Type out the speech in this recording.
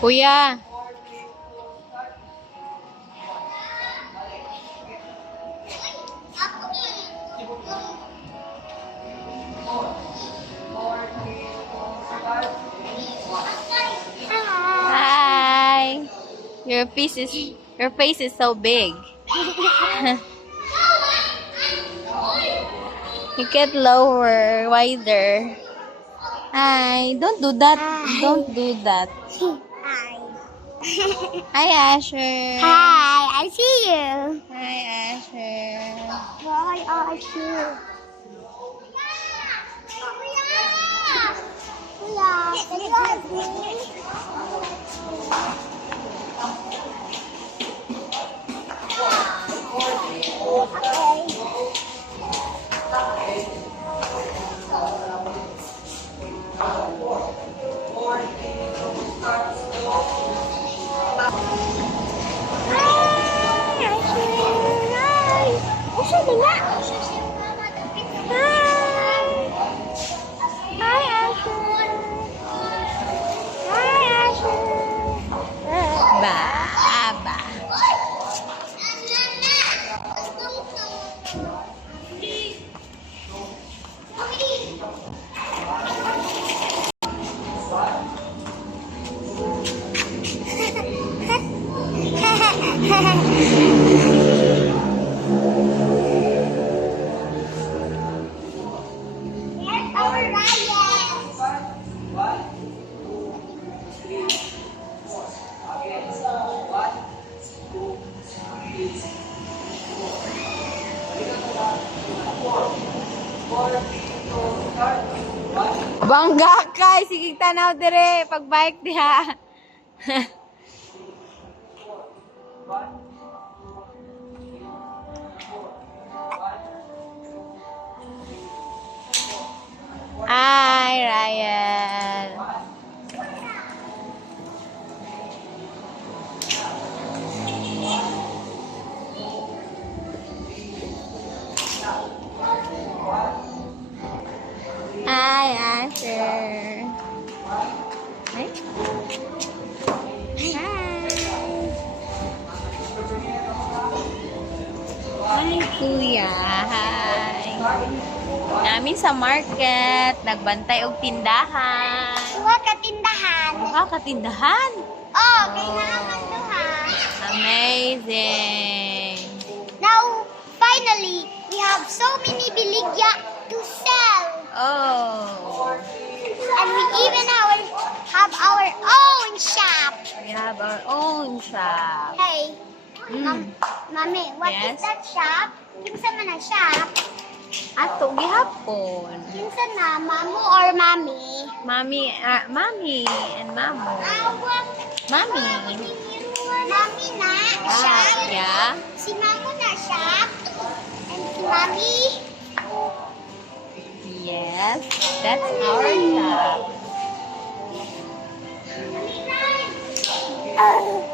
Kuya. Hi. Your face is so big. You get lower, wider. Hi. Don't do that. Hi. Don't do that. Hi. Hi, Asher. Hi, I see you. Hi, Asher. Why are you? Ba. Bangga kay sige tanaw dire pag bike diha. Hi, Ryan. Hi, Asher. Hi. Hi, Kuya. Hi. Namin sa market, nagbantay og tindahan. Huwag ka tindahan. Wow, katindahan. Oh, kailangan duha. Amazing. Now, finally, we have so many biligya to sell. Oh, And we even have our own shop. we have our own shop. Hey, Mami, what Yes? is that shop? Kinsa man na shop? Ato gihapon. Kinsa na, mamu or mami? Mami and mamu. Awak. Mami. Mami na shop. Yeah. Si mamu na shop. And si mami. Yes, that's our shop. Uh,